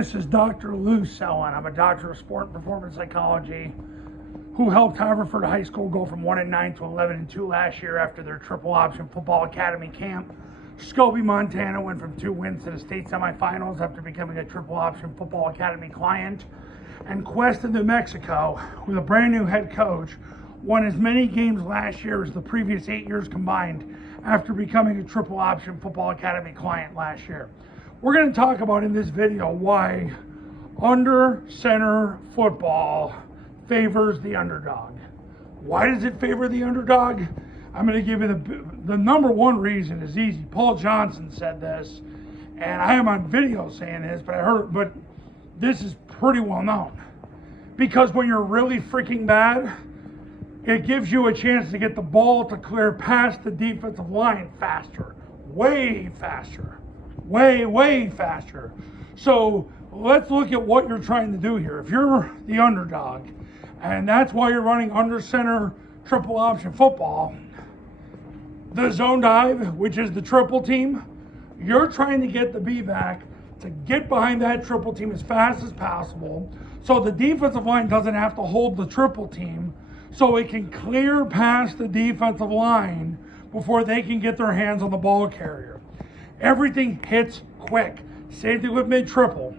This is Dr. Lou Sellen. I'm a doctor of sport and performance psychology who helped Haverford High School go from 1-9 to 11-2 last year after their triple option football academy camp. Scobie, Montana went from 2 wins to the state semifinals after becoming a triple option football academy client. And Cuesta, New Mexico, with a brand new head coach, won as many games last year as the previous 8 years combined after becoming a triple option football academy client last year. We're going to talk about in this video why under center football favors the underdog. Why does it favor the underdog? I'm going to give you the number one reason is easy. Paul Johnson said this, and I am on video saying this, but this is pretty well known. Because when you're really freaking bad, it gives you a chance to get the ball to clear past the defensive line faster, way faster. Way faster. So let's look at what you're trying to do here. If you're the underdog, and that's why you're running under center triple option football, the zone dive, which is the triple team, you're trying to get the B back to get behind that triple team as fast as possible so the defensive line doesn't have to hold the triple team, so it can clear past the defensive line before they can get their hands on the ball carrier. Everything hits quick. Same thing with mid-triple.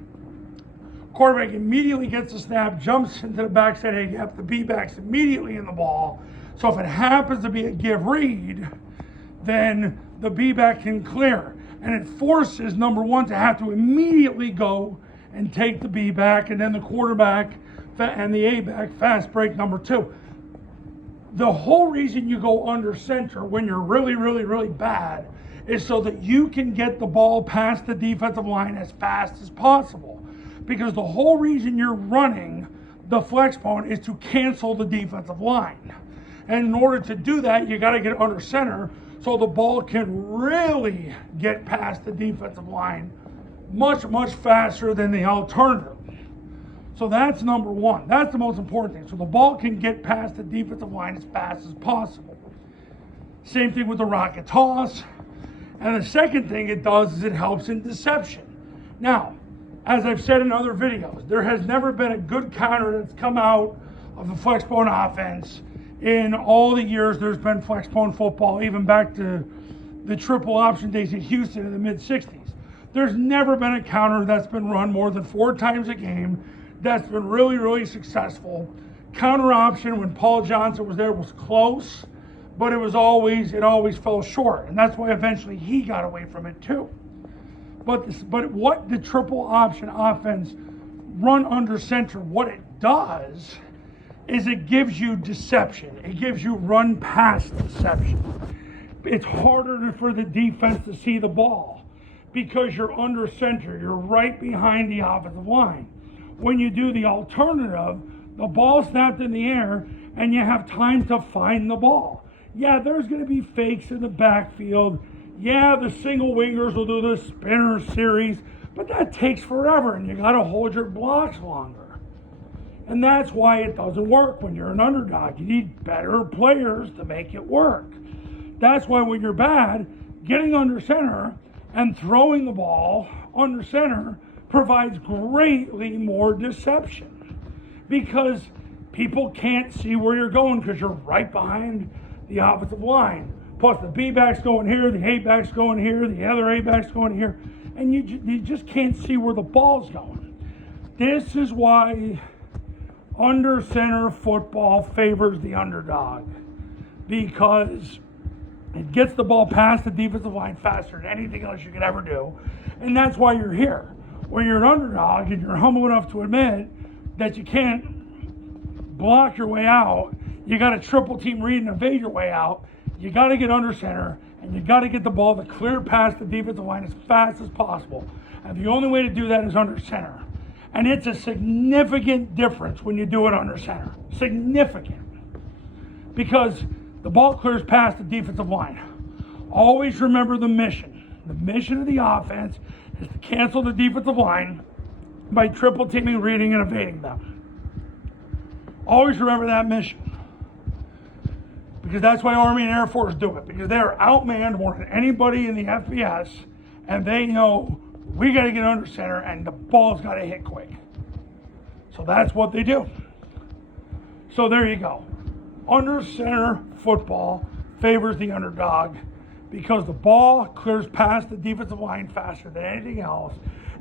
Quarterback immediately gets the snap, jumps into the backside, and you have the B-backs immediately in the ball. So if it happens to be a give read, then the B-back can clear. And it forces number one to have to immediately go and take the B-back, and then the quarterback and the A-back fast break number two. The whole reason you go under center when you're really bad is so that you can get the ball past the defensive line as fast as possible. Because the whole reason you're running the Flexbone is to cancel the defensive line. And in order to do that, you got to get under center so the ball can really get past the defensive line much faster than the alternative. So that's number one. That's the most important thing. So the ball can get past the defensive line as fast as possible. Same thing with the rocket toss. And the second thing it does is it helps in deception. Now, as I've said in other videos, there has never been a good counter that's come out of the Flexbone offense in all the years there's been Flexbone football, even back to the triple option days in Houston in the mid-60s. There's never been a counter that's been run more than 4 times a game that's been really successful. Counter option when Paul Johnson was there was close, but it always fell short, and that's why eventually he got away from it too. But what the triple option offense run under center, what it does is it gives you deception. It gives you run past deception. It's harder for the defense to see the ball because you're under center. You're right behind the offensive line. When you do the alternative, the ball snapped in the air and you have time to find the ball. Yeah, there's going to be fakes in the backfield. Yeah, the single wingers will do the spinner series, but that takes forever and you got to hold your blocks longer. And that's why it doesn't work when you're an underdog. You need better players to make it work. That's why when you're bad, getting under center and throwing the ball under center provides greatly more deception because people can't see where you're going because you're right behind the offensive line. Plus the B-back's going here, the A-back's going here, the other A-back's going here, and you just can't see where the ball's going. This is why under center football favors the underdog, because it gets the ball past the defensive line faster than anything else you could ever do, and that's why you're here. When you're an underdog and you're humble enough to admit that you can't block your way out, you got a triple team read and evade your way out, you got to get under center and you got to get the ball to clear past the defensive line as fast as possible. And the only way to do that is under center. And it's a significant difference when you do it under center. Significant. Because the ball clears past the defensive line. Always remember the mission. The mission of the offense is to cancel the defensive line by triple teaming, reading, and evading them. Always remember that mission. Because that's why Army and Air Force do it. Because they are outmanned more than anybody in the FBS. And they know We got to get under center, and the ball's got to hit quick. So that's what they do. So there you go. Under center football favors the underdog because the ball clears past the defensive line faster than anything else,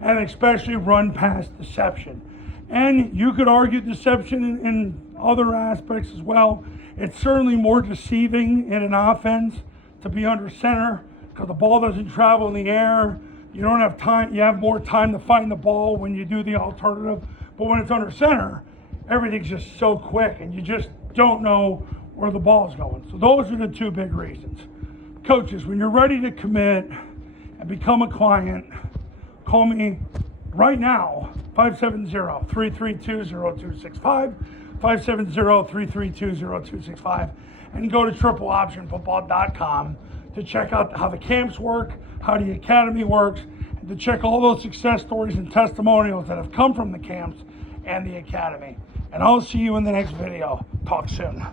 and especially run past deception. And you could argue deception in other aspects as well. It's certainly more deceiving in an offense to be under center because the ball doesn't travel in the air. You don't have time. You have more time to find the ball when you do the alternative. But when it's under center, everything's just so quick and you just don't know where the ball's going. So those are the two big reasons. Coaches, when you're ready to commit and become a client, call me right now, 570-332-0265, 570-332-0265, and go to tripleoptionfootball.com to check out how the camps work, how the academy works, and to check all those success stories and testimonials that have come from the camps and the academy. And I'll see you in the next video. Talk soon.